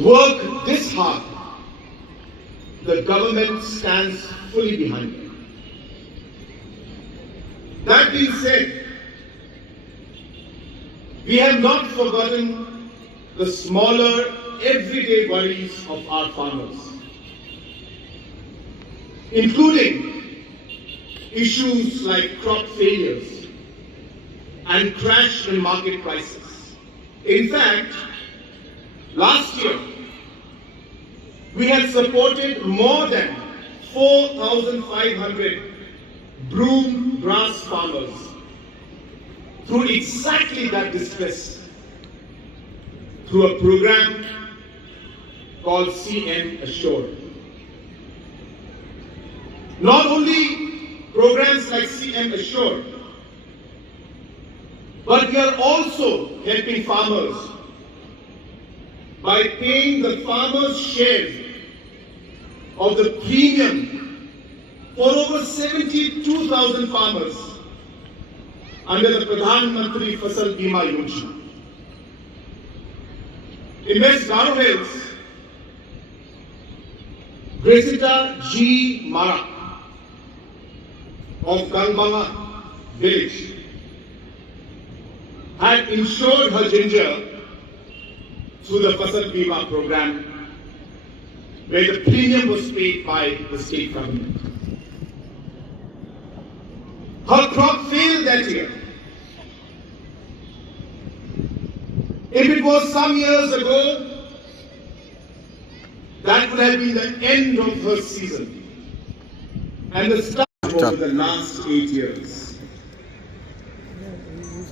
work this hard, the government stands fully behind them. That being said, we have not forgotten the smaller, everyday worries of our farmers, including issues like crop failures and crash in market prices. In fact, last year, we had supported more than 4,500 broom grass farmers through exactly that distress, through a program called HCM Assured. Not only programs like HCM Assured, but we are also helping farmers by paying the farmers' share of the premium for over 72,000 farmers under the Pradhan Mantri Fasal Bima Yojana. In West Garo Hills, Gresita G. Mara of Galbanga village had insured her ginger through the Fasal Bima program, where the premium was paid by the state government. Her crop failed that year. If it was some years ago, that would have been the end of her season and the start over the last 8 years.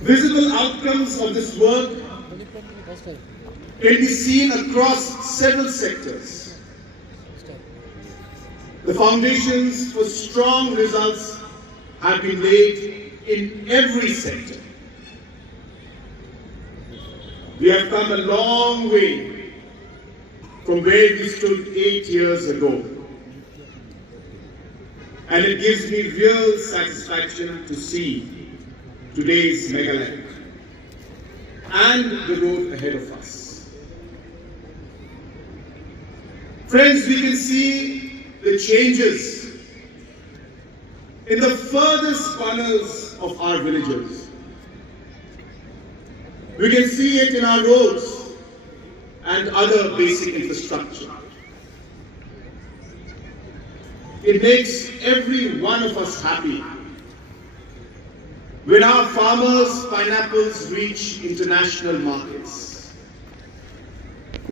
Visible outcomes of this work can be seen across several sectors. The foundations for strong results have been laid in every sector. We have come a long way from where we stood 8 years ago. And it gives me real satisfaction to see today's Megalith and the road ahead of us. Friends, we can see the changes in the furthest corners of our villages. We can see it in our roads and other basic infrastructure. It makes every one of us happy when our farmers' pineapples reach international markets.